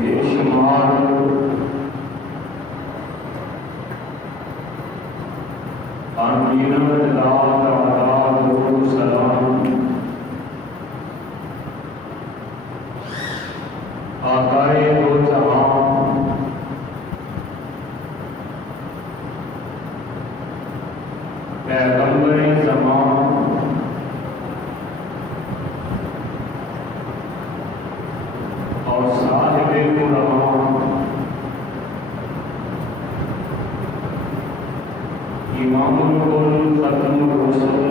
بے شمار انگیزت ذات آداب و سلام آقائے دو جہاں پیغمبر زمان اور صاحب قرآن امام الکل ختم الرسل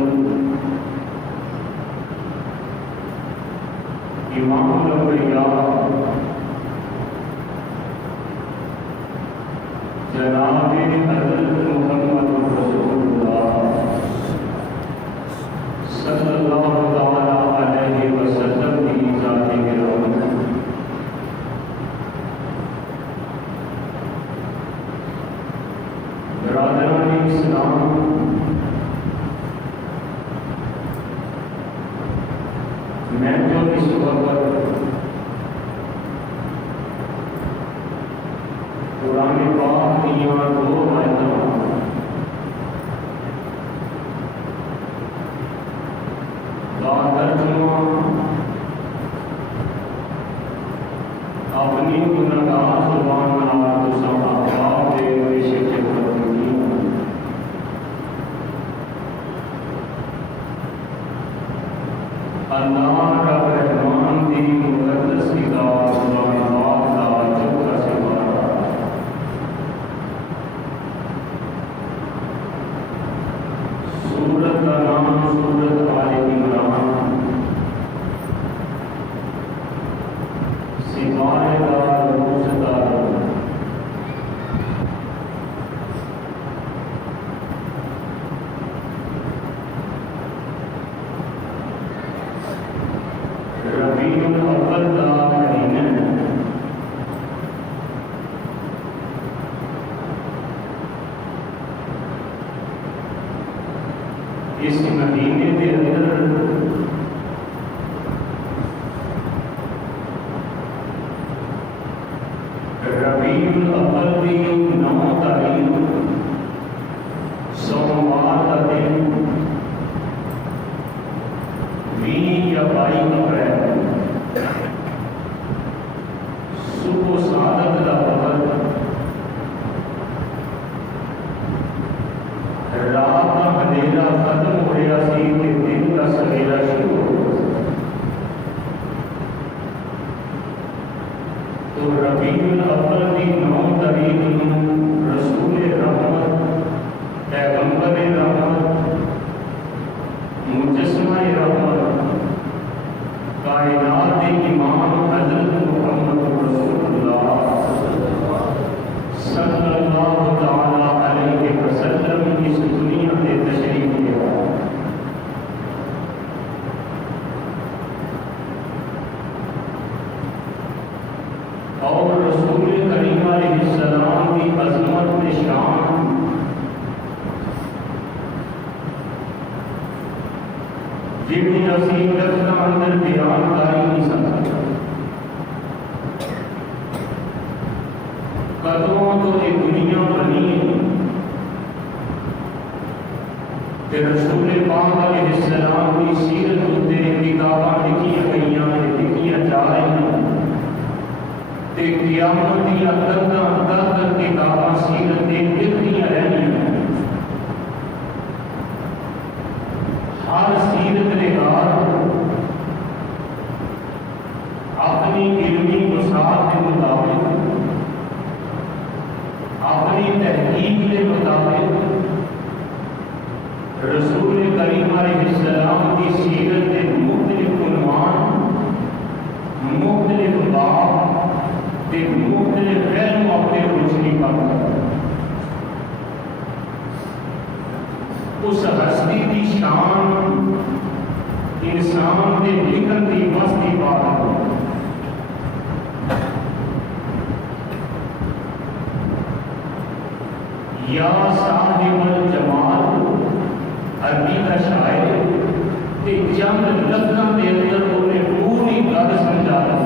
امام الانبیاء جناب حضرت محمد رسول اللہ صلی اللہ تعالی علیہ وسلم کی ذات گرامی برادران اسلام، میں جو اس وقت قرآن پاک کی دو آیتیں ترجمہ اپنی گناہگار زبان نال تساں آپ دے پیش کرنی اللہ رب رحمان دی مقدس کتاب قرآن پاک دا چوکھا سپارہ سورت کا نام سورت آل عمران، سپارے کا روزدار ربیع الاول کا مہینہ اس مہینے کے اندر ربیع الاول کی 9 تاریخ سوموار کا دن 20 یا 22 اپریل صبح و سعادت کا وقت، رات کا اندھیرا ختم ہو رہا سی کہ دن کا سویرا شروع ہو گیا۔ تو ربیع الاول کی 9 تاریخ رسول رحمت، پیغمبر رحمت، مجسمہ رحمت، کائنات امام حضرت محمد رسول اللہ صلی اللہ تعالی علیہ وسلم اس دنیا میں تشریف لے آئے۔ اور رسول کریم علیہ السلام کی عظمت میں شان جنہیں اسی لفظاں اندر بیان کر ہی نہیں سکتے۔ کدوں تو یہ دنیا بنی ہے کہ رسول پاک علیہ السلام کی سیرت اتنے کتاباں لکھیاں گئیاں ہیں، لکھیاں جا رہی ہیں، تے قیامت دیا در کتاباں سیرتیں لکھدیاں رہنیاں ہیں۔ ہر سیرت نگار اپنی علمی وسعت کے مطابق، اپنی تحقیق کے مطابق رسول کریم علیہ السلام کی سیرت کے مختلف عنوان، مختلف باب کے مختلف پہلوؤں پہ روشنی کرتا ہے۔ اس ہستی کی شان انسان کے لکھن کی وسطی بات ہے۔ یا صاحب الجمال عربی کا شاعر کہ چند لفظوں کے اندر انہیں پوری گل سمجھا دی۔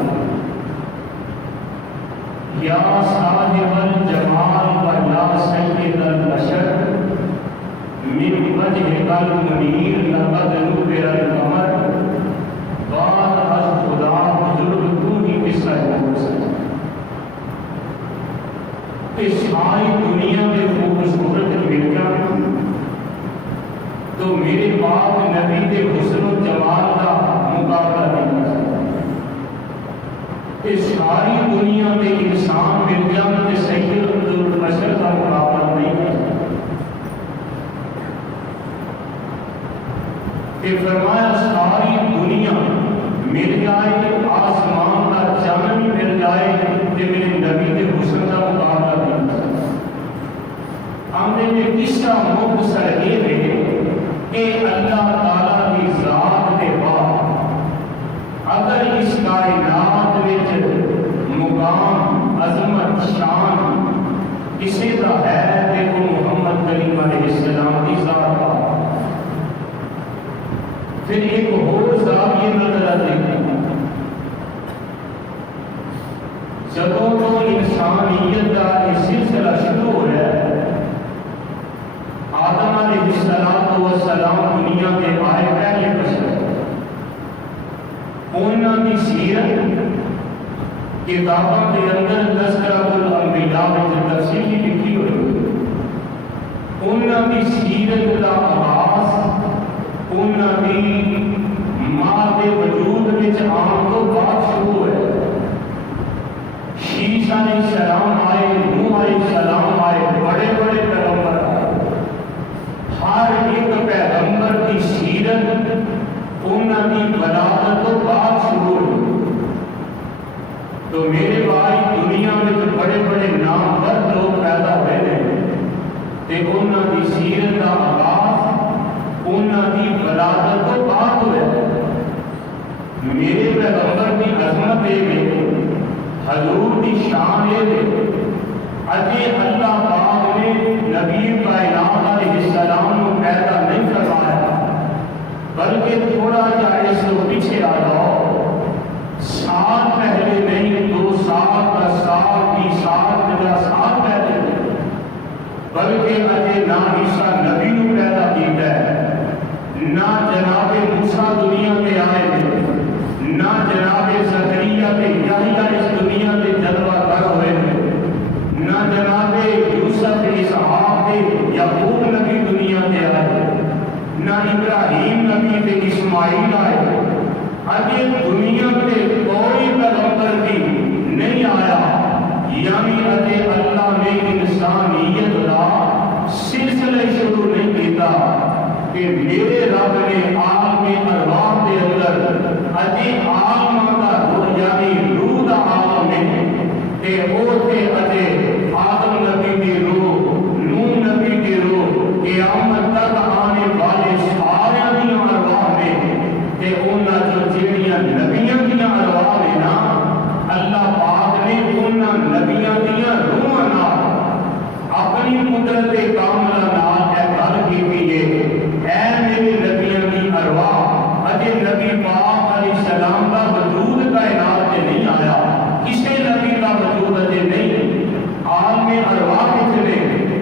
یا صاحب الجمال و یا سید البشر من وجہ المنیر لقد نور القمر بعد از خدا بزرگ تو ہی قصہ ہے. اس ساری دنیا میں خوبصورت مل جائے تو میرے پاک نبی کے حسن و جمال کا مقابلہ نہیں کر سکتا. اس ساری دنیا میں انسان مل جائے تو سید البشر کا مقابلہ نہیں کر سکتا. کہ فرمایا ساری دنیا مل جائے آسمان کا چاند بھی مل جائے کہ میرے نبی کے حسن کا مقابلہ نہیں کر سکتا. ہم نے قصہ مختصر یہ ہے کہ اللہ تعالیٰ کی ذات کے بعد اگر اس کائنات میں مقام عظمت شان کسی کا ہے کہ وہ محمد کریم علیہ السلام کی ذات کا. پھر ایک اور ذات یہ نظر دیکھیں جب تو انسانیت کا یہ سلسلہ شروع ہو رہا ہے. آدم علیہ السلام دنیا کے آئے پہلے بشر انہوں کی سیرت کتابوں کے اندر تذکرۃ الانبیاء میں تفصیلی لکھی ہوئی. انہوں کی سیرت کا آغاز انہوں کی ماں کے وجود میں آن تو بات شروع ہے. شیش علیہ السلام آئے, نوح علیہ السلام آئے, بڑے بڑے پیغمبر آئے. ہر ایک پیغمبر کی سیرت انہوں کی بلاغت تو بات شروع ہوئی. تو میرے بھائی دنیا میں جو بڑے بڑے نامور لوگ پیدا ہوئے ہیں کہ انہوں کی سیرت کا آغاز انہوں کی بلاغت تو بات ہوئے. میرے پیغمبر کی عظمت ہے, حضور کی شان ہے. اجے اللہ پاک نے نبی کائنات علیہ السلام کو پیدا نہیں کروایا بلکہ تھوڑا جا اس کو پیچھے آ جاؤ. سال پہلے نہیں, 2 سال, 10 سال, 20 سال, 50 سال پہلے بلکہ اجے نہ عیسیٰ نبی کو پیدا کیتا ہے, نہ جناب موسیٰ دنیا میں آئے تھے, نہ جناب زکریا کے یحییٰ اس دنیا کے جلوہ گر ہوئے تھے, نہ جناب یوسف اسحاق کے یعقوب نبی دنیا کے آئے, نہ ابراہیم نبی کے اسماعیل آئے. اجے دنیا کے کوئی پیغمبر بھی نہیں آیا. یعنی اجے اللہ نے انسانیت کا سلسلہ شروع نہیں کیتا کہ میرے رب نے عالم ارواح کے اندر اجے عالم کا روح یعنی روح کا عالم ہے کہ وہ تھے اجے آدم نبی کی روح, نوح نبی کی روح, قیامت تک آنے والے سارے دیا ارواح میں کہ انہاں جو جیڑیاں نبیاں دیا ارواح نے نا اللہ پاک نے انہاں نبیاں دیا روح نال اپنی قدرت کاملہ نال اے گل کیتی ہے اے میرے نبیاں دی ارواح اجے نبی پاک علیہ السلام کا وجود کائنات میں نہیں آیا, کسی نبی کا وجود اجے نہیں. عالم ارواح کتنے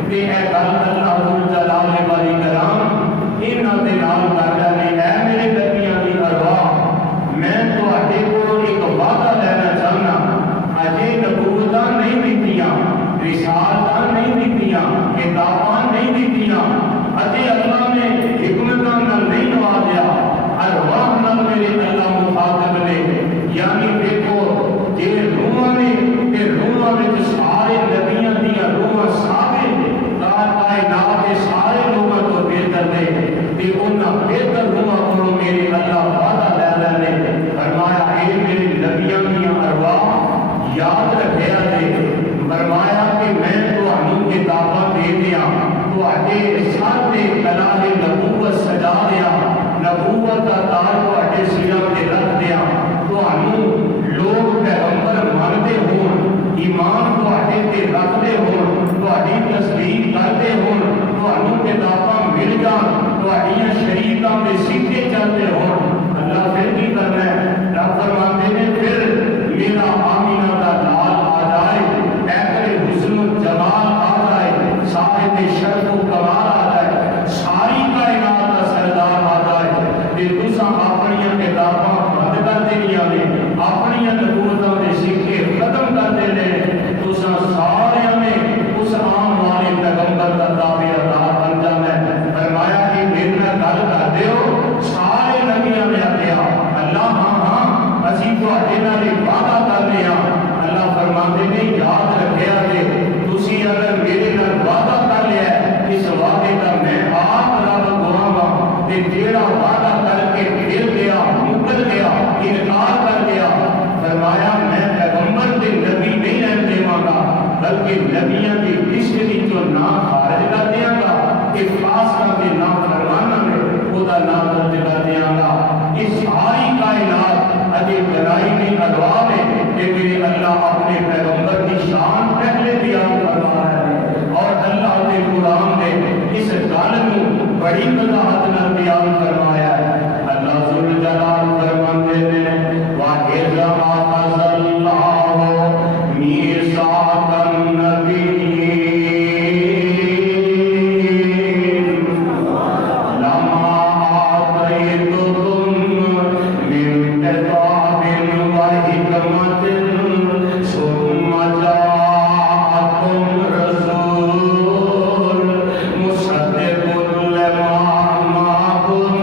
کہ اے گل اللہ ذو جلال والی کرام انہاں دے نال کر رہے ہیں. اے میرے نبیاں دی ارواح میں تواڈے کولوں ایک وعدہ لینا چاہنا. اجے نبوتاں نہیں دتیاں, رسالتاں نہیں دتیاں, کتاباں نہیں دتیاں, اجے اللہ نے حکمتاں نال نہیں نوازیا, ارواح نال میرے اللہ مخاطب نے. یعنی دیکھو جی روحاں نے تے روحاں وچ سارے نبیاں دیا روحاں سارے کائنات کے سارے لوگوں کو بہتر نے تے انہاں بہتر روحاں کو میرے اللہ وعدہ لے لے. فرمایا اے میرے نبیاں دیا ارواح یاد رکھیا جے, فرمایا کہ میں تانوں کتاباں دے دیاں تواڈے سر تے کلام نبوت سجا دیاں, نبوت کا تاج تواڈے سراں تے رکھ دیاں, تانوں لوگ پیغمبر مانتے ہون, ایمان تواڈے تے رکھتے ہون, تواڈی تصدیق کرتے ہون, تانوں کتاباں مل جان, تواڈیاں شریعتاں دے سکے چلتے ہون. اللہ پھر کی کرنا ہے, رب فرماتے ہیں پھر میرا آمینہ کا لال آ جائے بلکہ نبیوں کی لسٹ کی جو نام خارج کر دیا گا کہ فاسقہ کے نام فرمانا میں خدا نام درج کر دیا گا. اس ساری کائنات اجے بنائی کی ادوا میں کہ میرے اللہ اپنے پیغمبر کی شان پہلے بیان فرما رہے ہیں اور اللہ کے قرآن نے اس گل کو بڑی وضاحت نال بیان فرمایا ہے. اللہ ذوالجلال فرماتے ہیں وَإِذْ أَخَذَ اللَّهُ مِيثَاقَ النَّبِيِّينَ لَمَا آتَيْتُكُم مِّن كِتَابٍ وَحِكْمَةٍ ثُمَّ جَاءَكُمْ رَسُولٌ مُصَدِّقٌ لِّمَا مَعَكُم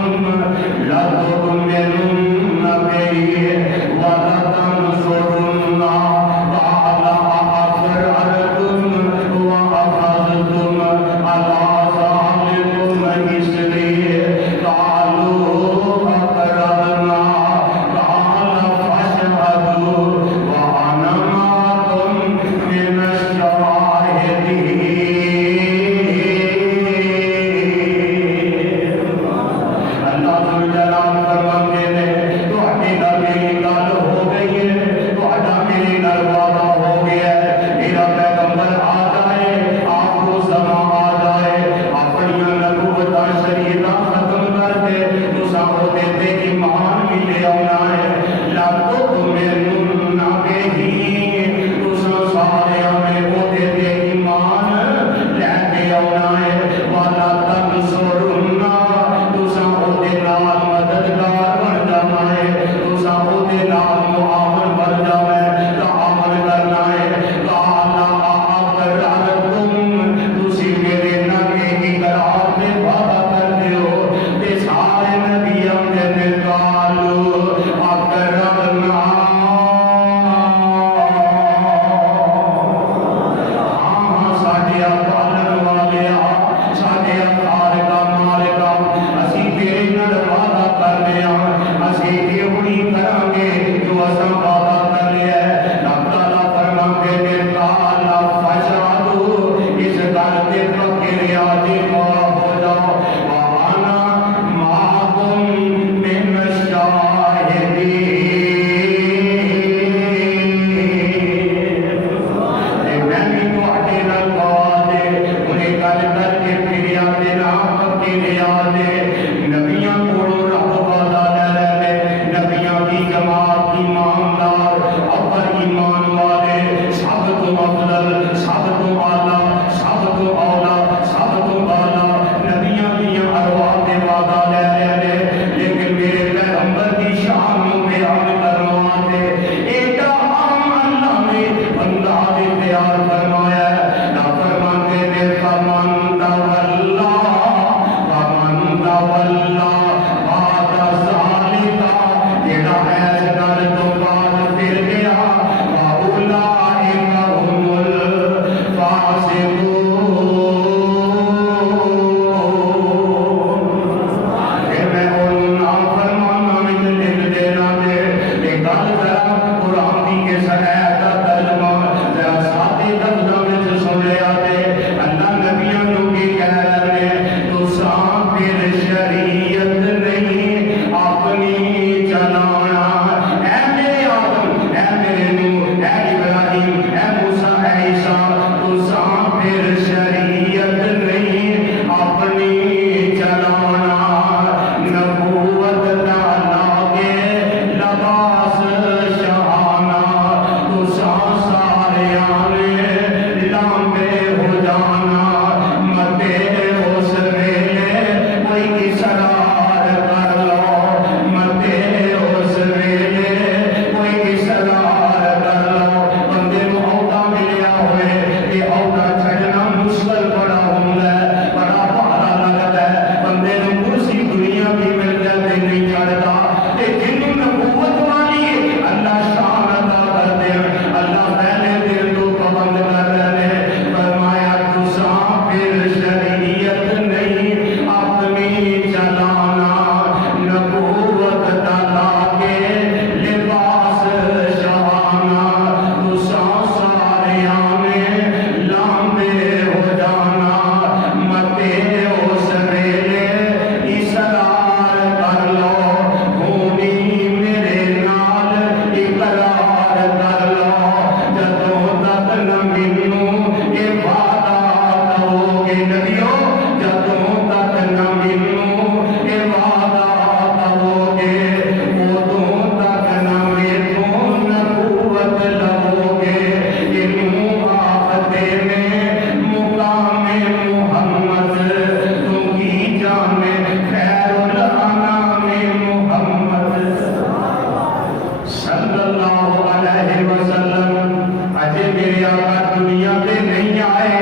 اجے میرے آقا دنیا تے نہیں آئے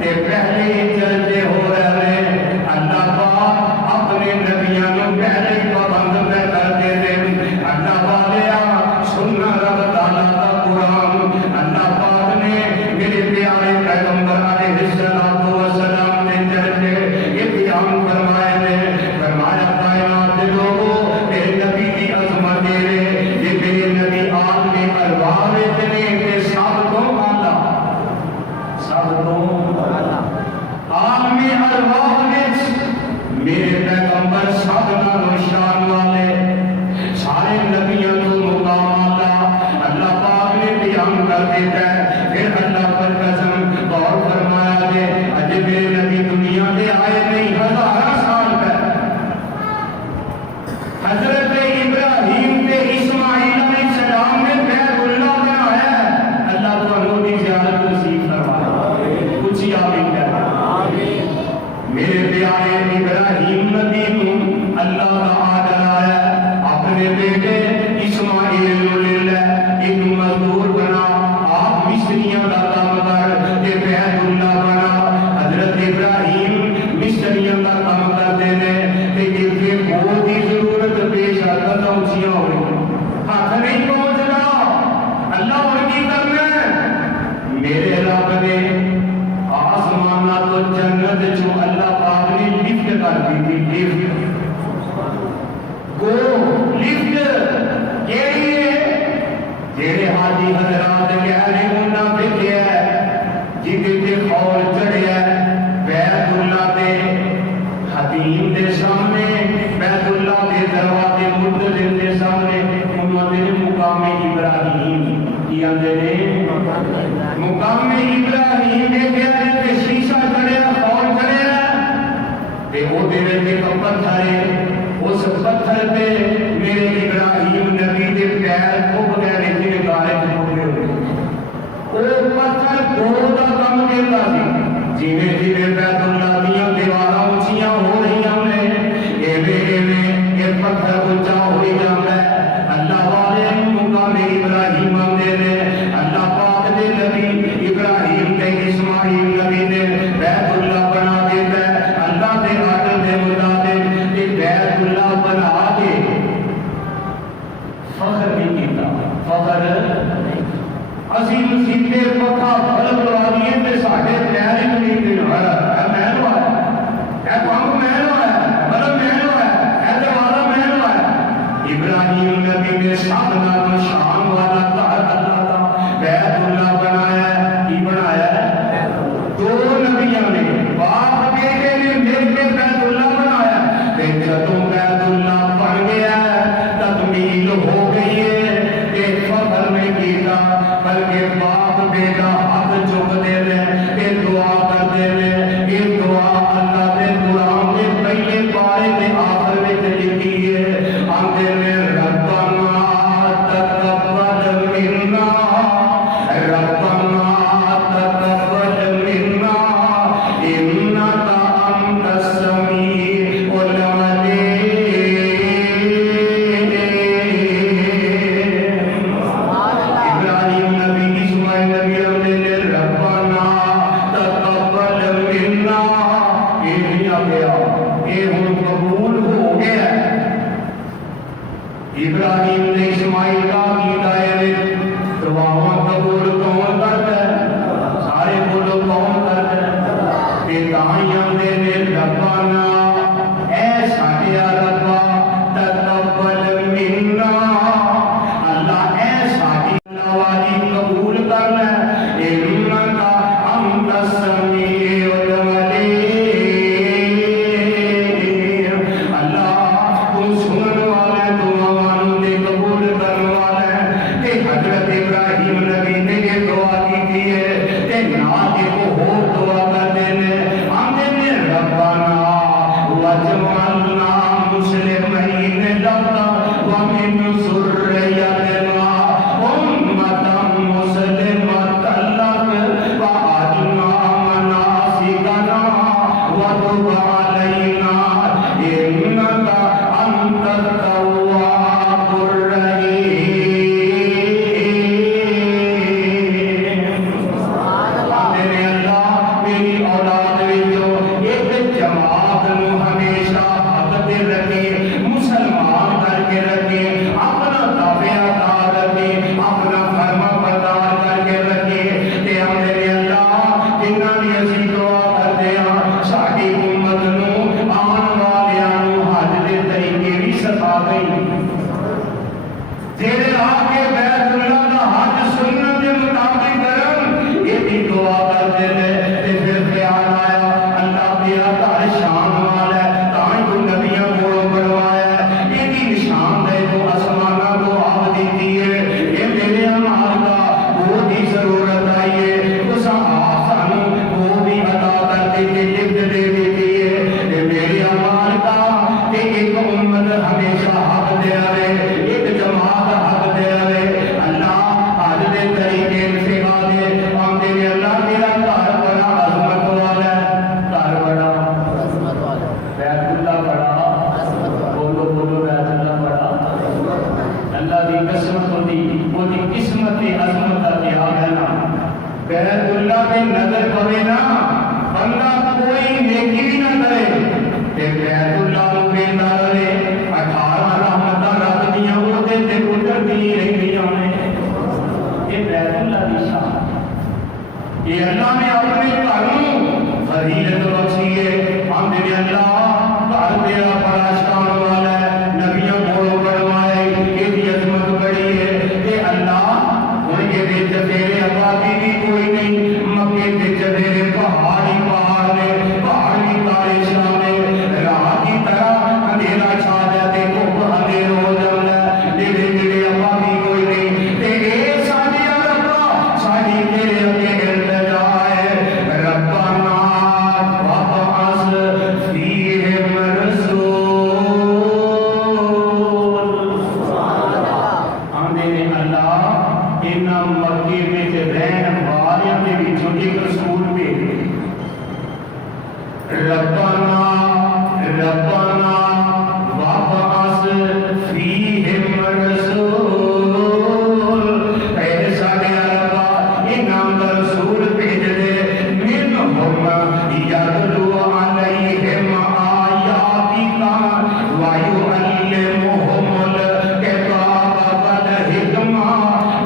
تے پہلے ہی چلتے ہو رہے اللہ پاک اپنے نبیوں کو پہلے ہی پابند پہ کر دیتے اللہ والیا سننا رب تعالیٰ کا قرآن اللہ پاک نے میرے پیارے پیغمبر علیہ السلام والسلام نے چلتے یہ بیان فرمائے نے فرمایا کائنات کے لوگوں میرے نبی کی عظمت دے یہ میرے نبی عالم ارواح اتنے کہ سب کو آلہ سب کو عالم ارواح میرے پیغمبر سب نالوں شان والے سارے نبیوں کو مقام آلہ اللہ پاک نے بیان کر دیتا ہے پھر اللہ پر قسم غور فرمایا دے اجے میرے نبی دنیا دے آئے نہیں ہزارہ سال پہ حضرت ابراہیم تے اسماعیل علیہ السلام نے بیت اللہ بنایا ہے اللہ تعالیٰ کی زیارت نصیب فرمائے کچھ آمین میرے پیارے ابراہیم نبی کو اللہ کا آدر آیا اپنے بیٹے اسماعیل للہ ایک مزدور بنا آپ مصریوں کا کام کر کے بیت اللہ بنا حضرت ابراہیم مصریوں کا کام کرتے ہیں لیکن پھر بہت ہی ضرورت پیش آتا تو اونچیاں ہو گئی ہاتھ نہیں پہنچنا اللہ اور کی کرنا ہے میرے رب نے آسمانہ تو جنت جو اللہ پاک نے لفٹ کر دی تھی لفٹ گو لفٹ کیڑی ہے جیڑے حاجی حضرات کہہ رہے انہاں دیکھیا ہے جدے تے خول چڑھیا بیت اللہ دے حتیم دے سامنے بیت اللہ دے دروازے متدل دے سامنے انہاں دے مقام ابراہیم کی اندے نے مقام ابراہیم دے کہہ تے شیشہ چڑھیا خول چڑھیا تے او دے وچ پتھر ہے اس پتھر تے میرے ابراہیم نبی دے پیر کھب گئے نے گارے کھب گئے او پتھر دو دا کم کردا سی جویں جویں بیت اللہ دیاں دیواراں اونچیاں ہو رہیاں نے ایویں یہ پتھر اونچا ہوئی جاندا ہے اللہ والے مقام ابراہیم آندے نے اللہ پاک دے نبی ابراہیم تے اسماعیل نبی نے بیت اللہ بنا دیتا ہے اللہ دے آرڈر دے مطابق یہ بیت اللہ بنا کے فخر نہیں کیتا فخر اسی مسیطے پکا بلب لوا دیے تے ساڈے پیر ہی نہیں دل ہویا اے محل ہویا اے پنگ محل ہویا بلب محل ہویا اے دروازہ محل ہویا ابراہیم نبی نے سب نالوں شان والا گھر اللہ دا بیت اللہ بنایا ہے کی بنایا ہے دو نبیوں نے باپ بیٹے نے مل کے بیت اللہ بنایا تے جدوں بیت اللہ بن گیا تکمیل ہو گئی ہے تے فخر نہیں کیتا بلکہ باپ بیٹا ہاتھ چکتے ہیں یہ دعا کرتے ہیں یہ دعا اللہ دے قرآن کے پہلے پارے کے آخر میں لکھی ہے آندے میں ربنا تقبل منا ربنا تقبل منا انک انت السمیع العلیم ابراہیم نبی اسماعیل نبی بیت اللہ پہ نظر پڑے نا بندہ کوئی نیکی بھی نہ کرے کہ بیت اللہ نو ویندا رہے 18 رحمتاں رب دیاں اودے تے گزردی رہندیاں نے یہ بیت اللہ دی شان یہ اللہ نے اپنے گھر نو فضیلت بخشی ہے ہم دے اللہ گھر تیرا بڑا شان والا ہے نبیوں کو فرمائے کہ دی عظمت بڑی ہے کہ اللہ ان کے وچ تیرے آبادی بھی کوئی نہیں مکے وچ تیرے پہاڑی پہاڑ نے پہاڑ بھی تارے شان نے راہ کی طرح اندھیرا چھا جاتے دھوپ اندھیر ہو جاتا ہے تیرے تیرے آبادی کوئی نہیں تے اے ساڈی ربا ساڈی تیرے اگے التجا ہے ربنا وابعث فیہم رسول آندے اللہ انہاں مکے وچ رہن والیاں دے وچوں ایک رسول بھیج ربنا وابعث فیہم رسول اے ساڈے ربا انہاں دا رسول بھیج دے منہم یتلو علیہم آیاتک ویعلمہم الکتاب والحکمہ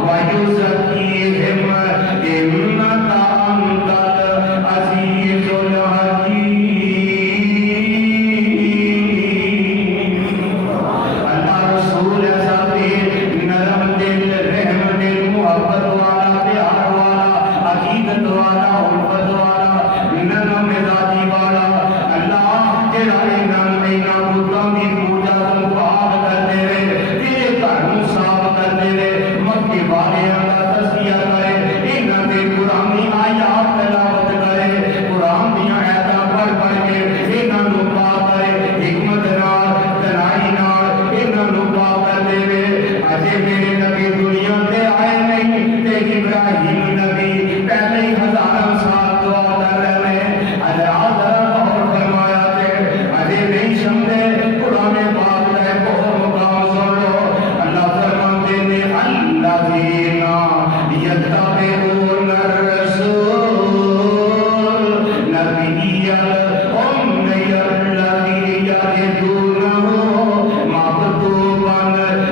ویزکیہم انک انت العزیز الحکیم اللہ رسول ایسا دل نرم دل رحم دل محبت والا پیار والا عقیدت والا الفت والا نرم مزاجی والا اللہ تیرا اینا بتوں کی پوجا تو پاک کرتے رہے تیرے گھر نو صاف کرتے رہے مکے والیاں دا تزکیہ کرے انہاں دے قرآنی آیات تلاوت کرے قرآن دیاں آیاتاں پڑھ پڑھ کے انہاں نو پاک کرے حکمت نال دلائی نال انہاں نو پاک کر دے اجے میرے نبی دنیا تے آئے نہیں تے ابراہیم نبی پہلے ہی 1000 سال دعا کر رہے ہیں اللہ اور فرمایا تے اجے نہیں سمجھے قرآن پاک دا ایک اور مقام سن لو اللہ فرماتے نے الذین یتبعون الرسول نبی الأمی الذی یجدونہ مکتوبا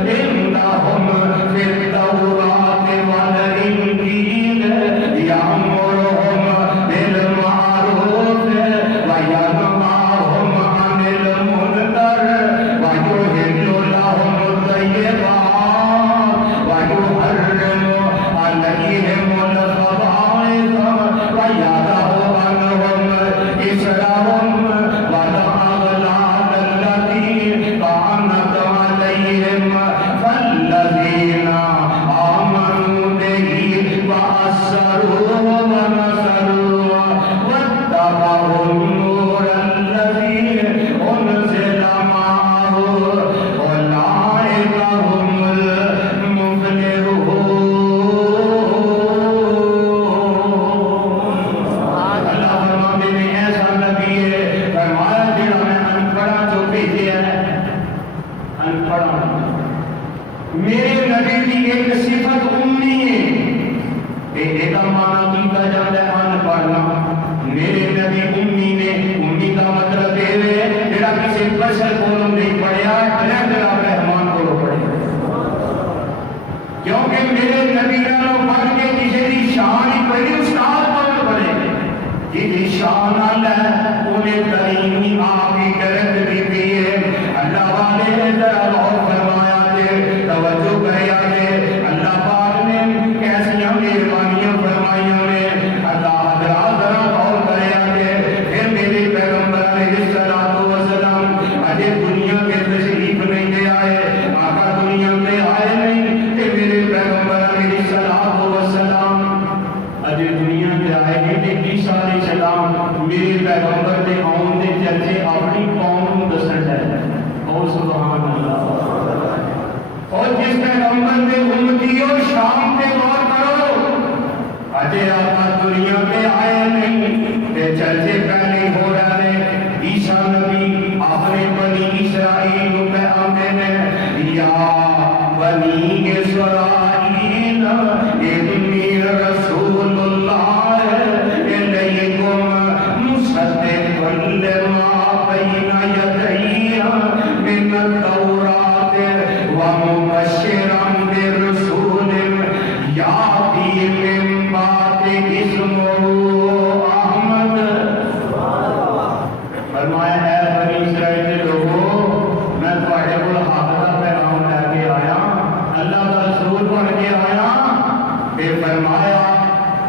عندہم فی التوراۃ والانجیل یأمرہم بالمعروف وینہاہم عن المنکر ویحل لہم الطیبات ویحرم علیہم الخبائث ویضع عنہم إصرهم والأغلال التي كانت عليهم فالذين آمنوا به وأزروه ونصروه واتبعوا النور الذي أنزل معه أولئك هم المفلحون اللہ فرماتے ہیں ایسا نبی ہے فرمایا جڑا میں انپڑھا جو بھیجیا ہے انپڑھا میرے نبی کی ایک صفت امی ہے یہ معنی کیتا جاتا ہے انپڑھنا میرے نبی امی نے امی کا مطلب یہ ہے جڑا کسی بشر کو نہیں پڑھیا ہے جناب رحمان کو پڑھیا کیونکہ میرے نبی نالوں پڑھ کے کسی کی شان ہی پڑھی استاد کو پڑھے جی شان اللہ ہے انہیں تعلیم آپ کی کرت بھی بھی ہے اللہ والے ذرا غور فرمایا دے توجہ کریا دے اللہ پاک نے کیسیاں مہربانیاں فرمائیاں نے اللہ حضرات ذرا غور کریا دے پھر میرے پیغمبر علیہ الصلوۃ والسلام اجے دنیا کے تشریف نہیں لے آئے آقا دنیا میں آئے نہیں کہ میرے پیغمبر علیہ الصلوۃ والسلام اجے دنیا میں آئے نہیں کہ عیسیٰ علیہ السلام میرے پیغمبر دے آن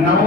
9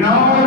9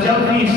24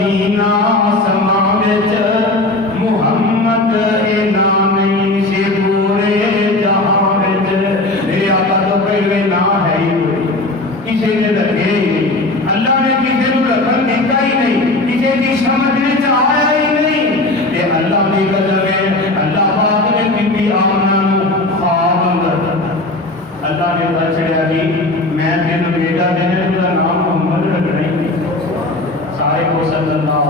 زمین آسمان وچ محمد اے نام نہیں سی پورے جہاں وچ میرے آقا تو پہلے نام ہے ہی کسی نے رکھے ہی نہیں اللہ نے کسی کو رکھن دیتا ہی نہیں کسی کی سمجھ میں آیا ہی نہیں کہ اللہ کی قدر ہے اللہ پاک نے کتنی آمنا خواب اندر اللہ نے پتا چڑیا کہ میں تین بیٹا دینے کا نام محمد رکھنا ہی سارے کو صلی اللہ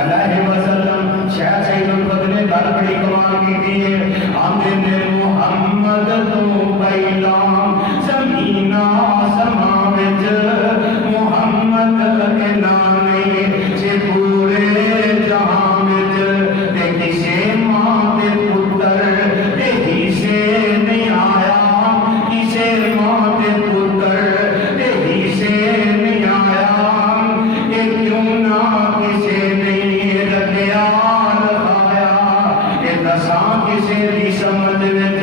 علیہ وسلم شاید سید الفضل نے گل بڑی کمال کی ہے آمدے نے محمد تو پہلا زمین آسمان وچ محمد کے نام نہیں سے پورے جہاں وچ تے کسے ماں تے پتر تے ہیسے نہیں آیا کسے ماں تے پتر تے ہیسے نہیں آیا کہ کیوں نہ کسے نہیں رکھیا لکھایا کہ دساں کسے دی سمجھ وچ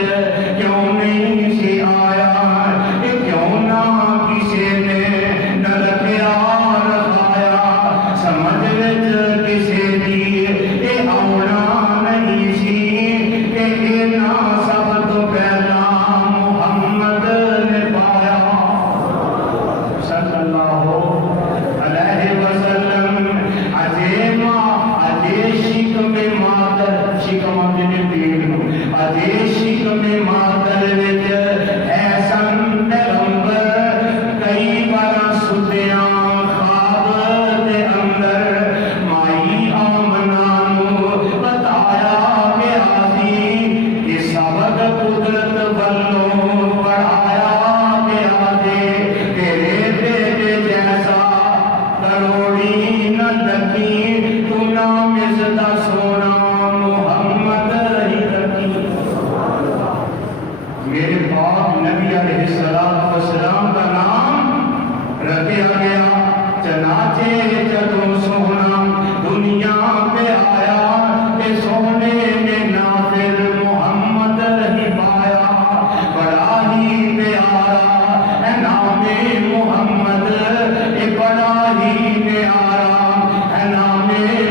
کیوں نہیں سی آیا کہ کیوں نہ کسے نے نہ رکھیا لکھایا سمجھ وچ کسے دی اے آنا نہیں سی کہ اے نہ سب تو پہلا محمد نے پایا صلی اللہ علیہ وسلم اجے ماں اجے شکم مادر شکم اندے پیڑ اجے شکم مادر وچ ایسن پیغمبر کئی بار ستیاں خواب دے اندر مائی آمنہ نو بتایا گیا سی کہ سبق قدرت بلوں پڑھایا گیا دے تیرے بیٹے جیسا کروڑی نہ لگی تو نام عزت سونا محمد ہی رکھی میرے پاک نبی علیہ السلام کا نام رکھا گیا چنانچہ جدوں سونا دنیا پہ آیا تے سونے نے نافذ محمد ہی پایا بڑا ہی پیارا ہے نام محمد اے بڑا ہی پیارا ہے نام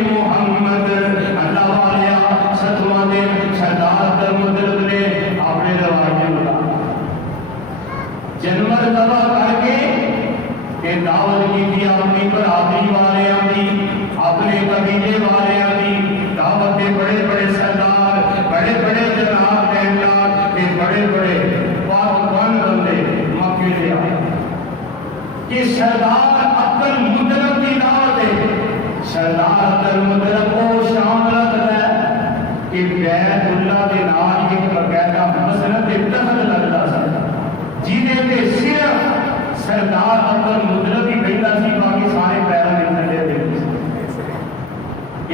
محمد اللہ والیا ستواں دن سردار درمدرد نے اپنے روایت بتا جنمر تباہ کر کے کہ دعوت کی تھی اپنی برادری والے دی اپنے قبیلے والے دی دعوت دے بڑے بڑے سردار بڑے بڑے جناب مہمان کے بڑے بڑے پاکوان بندے مکے سے آئے کہ سردار عبد المطلب کی دعوت ہے سردار عبد المطلب کو شام رکھتا ہے کہ بیت اللہ کے نال ایک باقاعدہ مسند اتخذ لگتا سا جیدے کے صرف سردار عبد المطلب ہی بیٹھا سی باقی سارے پیروں میں تھلے دے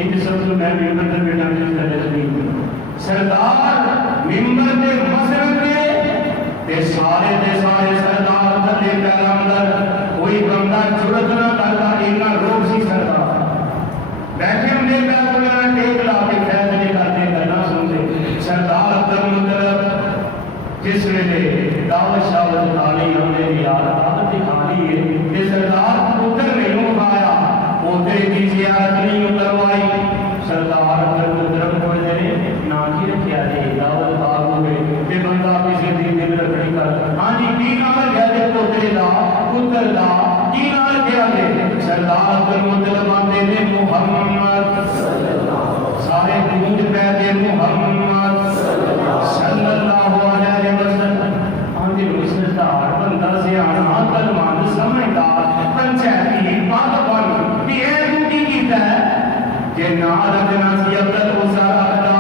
ان سب سے میں ممبر تے بیٹھا جس تھلے نہیں سردار ممبر تے مسند تے سارے سردار تھلے پیروں اندر کوئی بندہ جرت نہ کرتا اینا روک سی سردار بیٹھے ہم نے بیت اللہ ٹیک لا کے فیصلے کرتے کرنا سنتے سردار عبد المطلب جس ویلے دعوت شاوت کھالی ہم نے یار دعوت کھالی ہے کہ سردار پتر نہیں پایا پوتے کی زیارت نہیں کروائی سردار عبد المطلب کو نے نا کی رکھیا ہے دعوت باغ ہوئے کہ بندہ کسی دن دل رکھنی کر ہاں جی کی نام ہے جے پوتے دا پتر دا کی نام کیا ہے سردار عبد المطلب آتے نے محمد سارے گونج پہ دے محمد صلی اللہ علیہ وسلم آندے سردار بندہ سے آنا کلمات سمجھدار پنچایتی پاکوان کہ اے تو کی کیتا ہے کہ نہ رکھنا سی عبد العزا رکھدا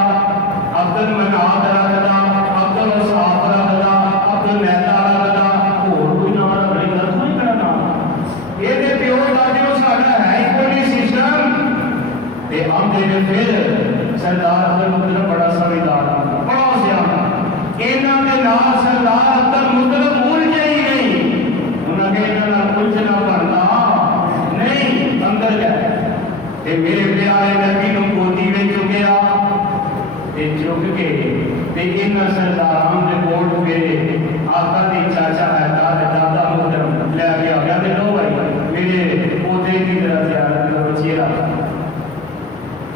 عبد المناف رکھدا عبد الصاف رکھدا عبد المیتا رکھدا اور کوئی نام رکھنے کا کوئی کرنا یہ دے پیو دادے ساڈا ہے ہی کوئی سسٹم تے آندے نے پھر سردار عبد المطلب بڑا سمجھدار بڑا سیاح اینا کے نال سردار عبد المطلب الجھے ہی نہیں انہاں کے اینا الجھنا پڑتا نہیں اندر جائے تے میرے پیارے نبی نو گودی میں چکیا تے چک کے تے انہاں سرداران دے کول میرے آقا دی چاچا ہے دادا محترم لے گیا گیا تے لو بھائی میرے پوتے کی طرح زیارت کرو چہرہ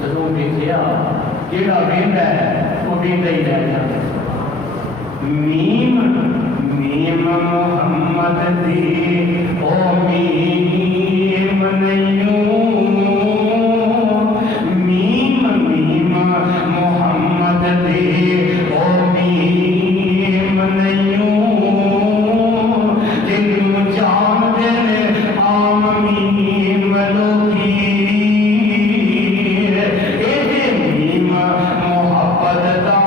جدوں ویکھیا جیڑا ویندا ہے وہ ویندا ہی رہ جاندا میم میم محمد دی او میم نیوں میم میم محمد دی او میم نیوں جنوں جاندے نے عام میم لوکی اے میم محبت دا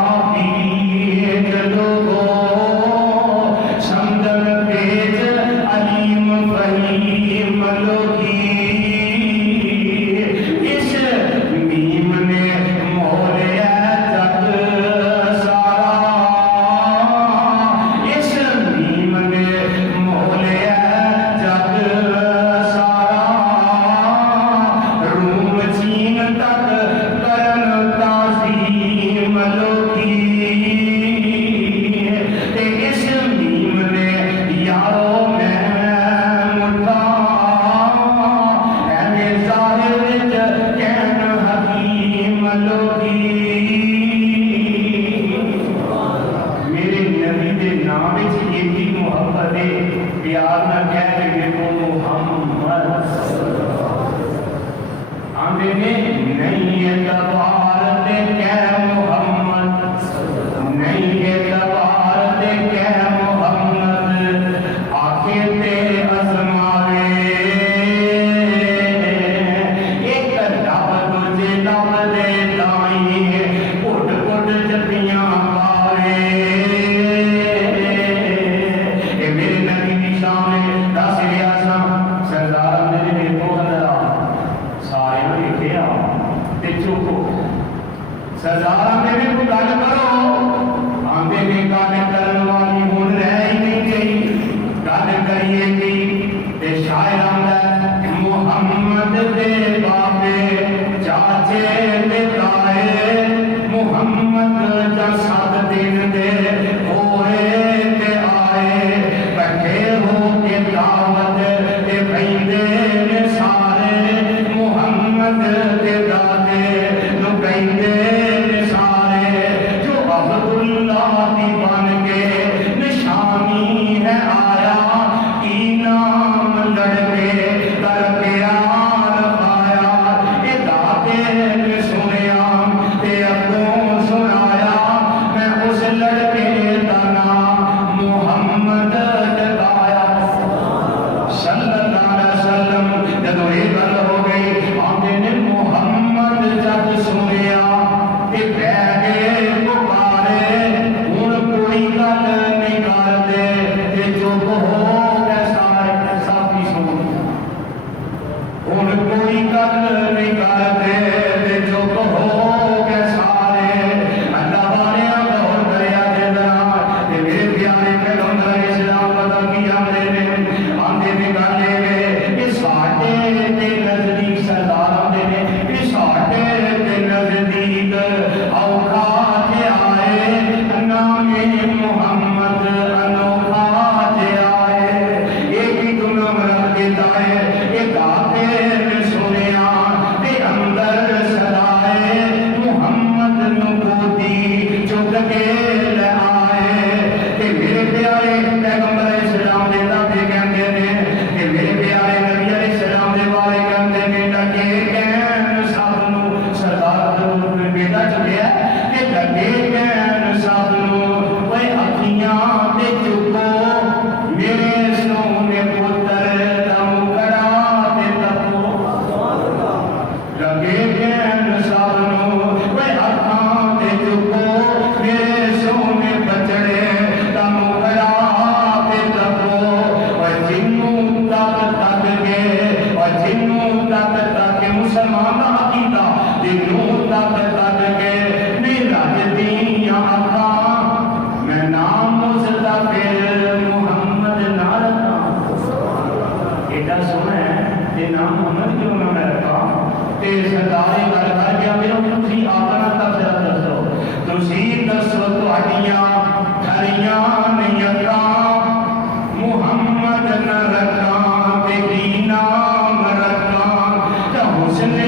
محمد نہ رکھا تیری نام رکھا حسن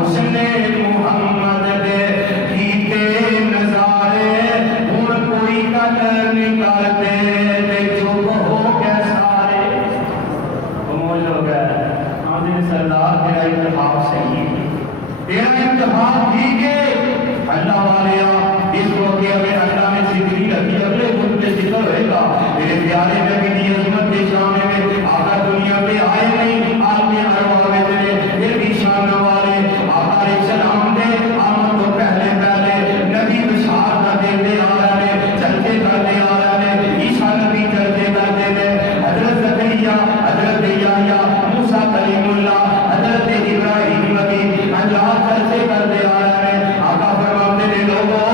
حسن محمد دے کیتے نظارے ہن کوئی گل نہیں کرتے تے چپ ہو گئے سارے خاموش ہو گئے آدھے سردار تیرا انتخاب صحیح ہے تیرا انتخاب ٹھیک ہے اللہ والیا اس موقع میں اللہ نے ذکر رکھی اگلے خود میں ذکر ہوئے گا میرے پیارے نبی کی عظمت کے شان میں آقا دنیا پہ آئے نہیں عالم ارواح میں تیرے پھر بھی شان والے آقا علیہ السلام دے آمد تو پہلے نبی بشارت دیتے آ رہے چلتے کرتے آ رہے عیسیٰ نبی چلتے کرتے تھے حضرت زکریا حضرت یحییٰ موسیٰ کلیم اللہ حضرت ابراہیم نبی اللہ چلتے کرتے آ رہے آقا فرماتے ہیں لوگوں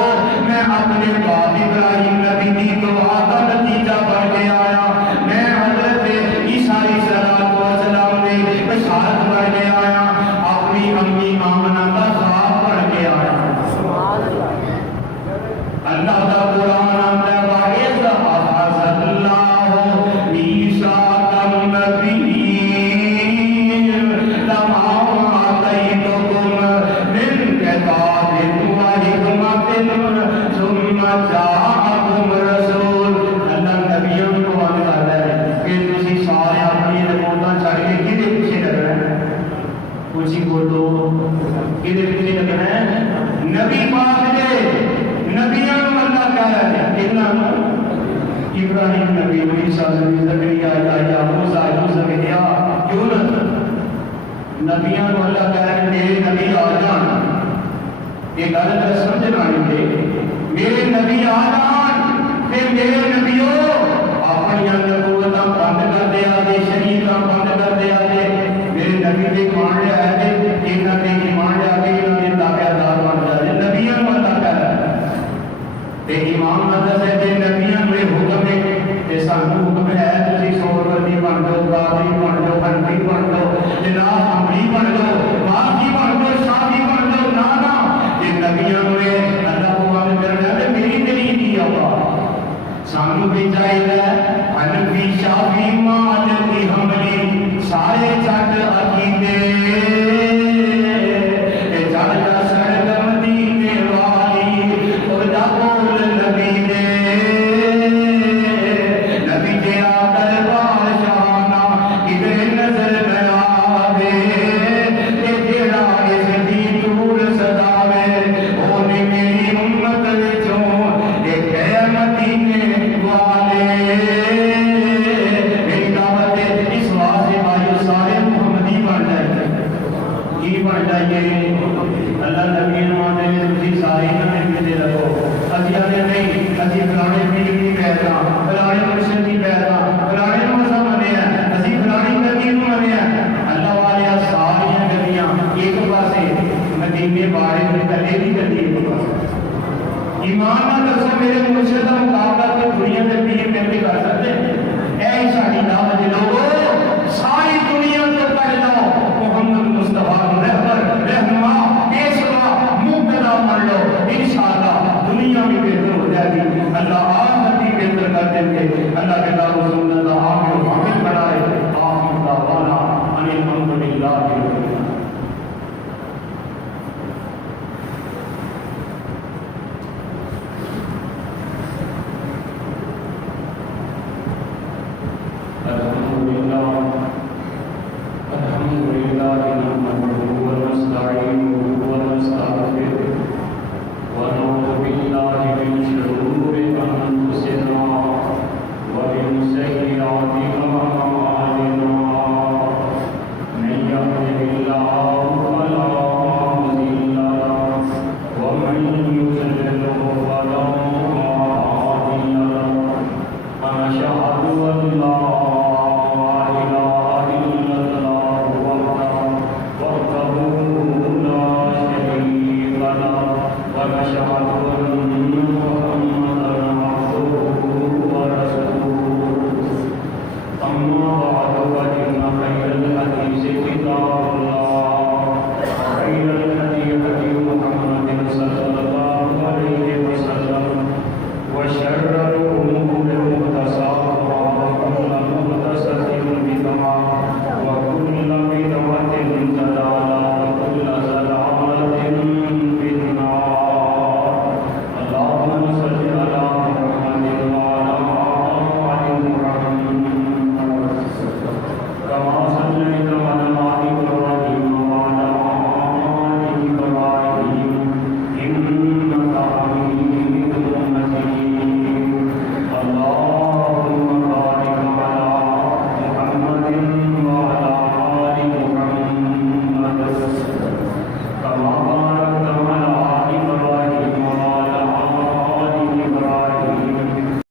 میں اپنے باپ ابراہیم نبی کی دعا کا نتیجہ پڑھ کے آیا میں حضرت عیسیٰ علیہ السلام نے بشارت پڑھ کے آیا اپنی امی آمنہ کا خواب پڑھ کے آیا اللہ کا قرآن آتا ہے وَإِذْ أَخَذَ اللَّهُ مِيثَاقَ النَّبِيِّينَ لَمَا آتَيْتُكُم مِّن كِتَابٍ وَحِكْمَةٍ ثُمَّ جَاءَكُمْ رَسُولٌ اللہ نبیوں کو وعدہ کرتا ہے کہ تسی سارے اپنی رپورٹاں چھڑ کے کدے پیچھے لگنا ہے کچھ بولو کدے پیچھے لگنا ہے نبی پاک دے نبیوں کو اللہ کہہ رہا ہے ابراہیم نبی عیسیٰ نبی زکریا یحییٰ موسیٰ یوسف یونس نبیوں کو اللہ کہہ رہا ہے میرے نبی آ جان یہ گل تو سمجھنا نہیں میرے نبی آ جان تے میرے نبیوں اپنی نبوتاں بند کر دیا دے شریعتاں بند کر دیا دے میرے نبی دے مان لیا ہے انہاں نے ایمان لیا کے انہاں نے تابعدار بن جائے نبیوں کو اللہ کہہ رہا ہے تے امام مدرسہ ہے تے نبیوں نے حکم ہے تے سانوں حکم ہے تسی سورتی بن جاؤ قاضی بن جاؤ حنفی بن جاؤ جناب حملی بن جاؤ واقعی بن جاؤ شافعی بن جاؤ نانا یہ نبیوں نے اللہ کو والے کرنا ہے میری تیری دی آقا سانوں بھی چاہیے حنفی شافعی مالکی حملی سارے چٹ عقیدے چڑھ جا سڑک مدینے والی اور جا بول نبی دے نبی تیرا دربار شانا کدھر نظر نہ آوے تے تیرا اس دی دور سداوے اونے میری امت وچوں ایک ہے مدینے والے میری دعوت اس واسطے آئیو سارے محمدی بن جائے کی بن جائیے اللہ نبی نمانے تھی ساری نمیں ملے رہو ازیادے نہیں ازی فلانے پیر کی بیعتا فلانے مرشد کی بیعتا فلانے مذہب منے ہیں ازی فلانی ترتیب منے ہیں اللہ والے ساری نبیاں ایک پاسے مدینے بارے میں کلے بھی کرتی ایک پاسے ایمان نہ دسو میرے مرشد کا مقابلہ تو دنیا میں پیر ملتے کر سکتے اے ساری دعوت لوگوں ساری دنیا تو پڑھ لو محمد مصطفیٰ رہبر رہنما پیشوا مقتدا مان لو انشاءاللہ دنیا میں بہتر ہو جائے گی اللہ آخرت بھی بہتر کر دیں گے اللہ کے دعوت رسول اللہ آمین و حامل بنائے آمین دعوانا ان الحمدللہ رب العالمین ماں